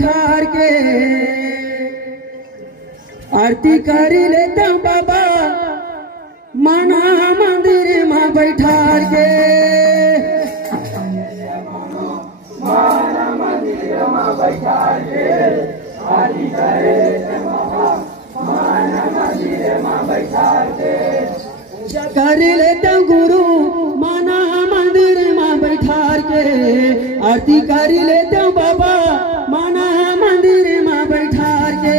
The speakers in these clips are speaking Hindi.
बैठार के आरती करी लेता बाबा माना मंदिर में बैठार के माना मंदिर में बैठार के आरती करे लेता बाबा माना मंदिर में बैठार के पूजा कर लेता गुरु माना मंदिर में बैठार के आरती कर लेता बाबा माना मंदिर में बैठार के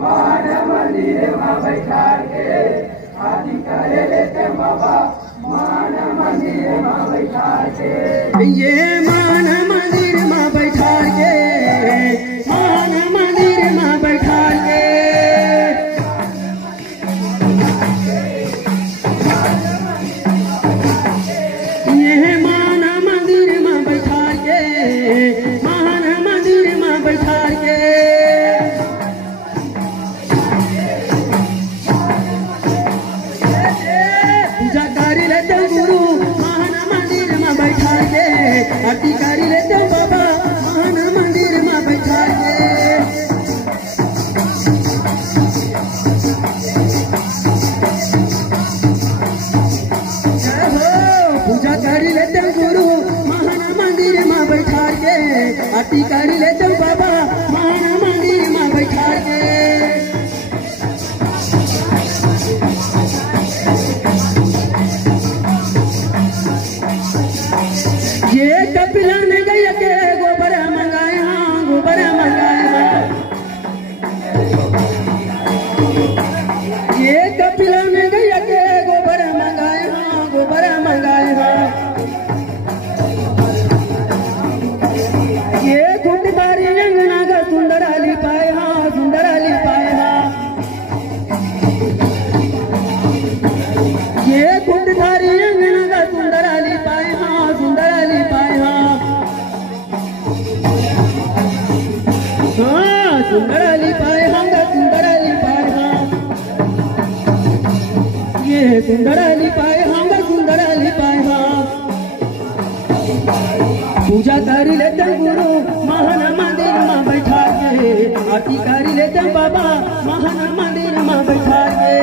माना मंदिर में बैठार के आरती कर लेते बाबा माना मंदिर में बैठार के ये माना मंदिर में बैठार के माना मंदिर में बैठार के ये माना मंदिर में बैठार के माना मंदिर में बैठार के पूजा कर लेते गुरु महाना मंदिर में बैठा के आरती कर लेते बाबा महाना मंदिर में बैठा के पूजा कर लेते गुरु महाना मंदिर में बैठा के आरती कर लेते बाबा महाना मंदिर में बैठा के ये कपिला ने गया के गोबर मंगाया गोबर मंगाया ये कपिला ने गया के गोबर मंगाया गोबर मंगाया ये कुंडबारी अंगना का सुंदर अली पाया सुंदर अली पाया ये कुंडधारी अंगना का सुंदर अली पाया सुंदर अली पाया हाँ सुंदर अली पाया सुंदर अली पाया ये सुंदर अली पाया सुंदर अली पाया पूजा कर लेते गुरु महाना मंदिर में बैठा के आरती कर लेते बाबा महाना मंदिर में बैठा के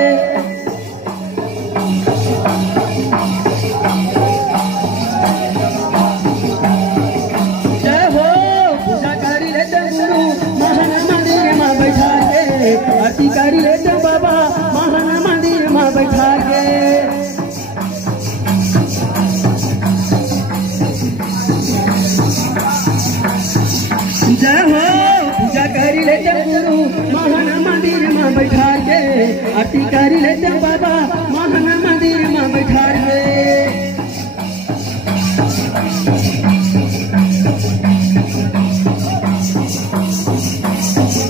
आरती कर लेते बाबा महाना मंदिर में बैठा के जय हो पूजा कर लेते गुरु महाना मंदिर में बैठा के आरती कर लेते बाबा महाना मंदिर में बैठा के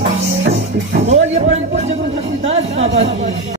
बोलिए परम पूज्य गुरु दास बाबा।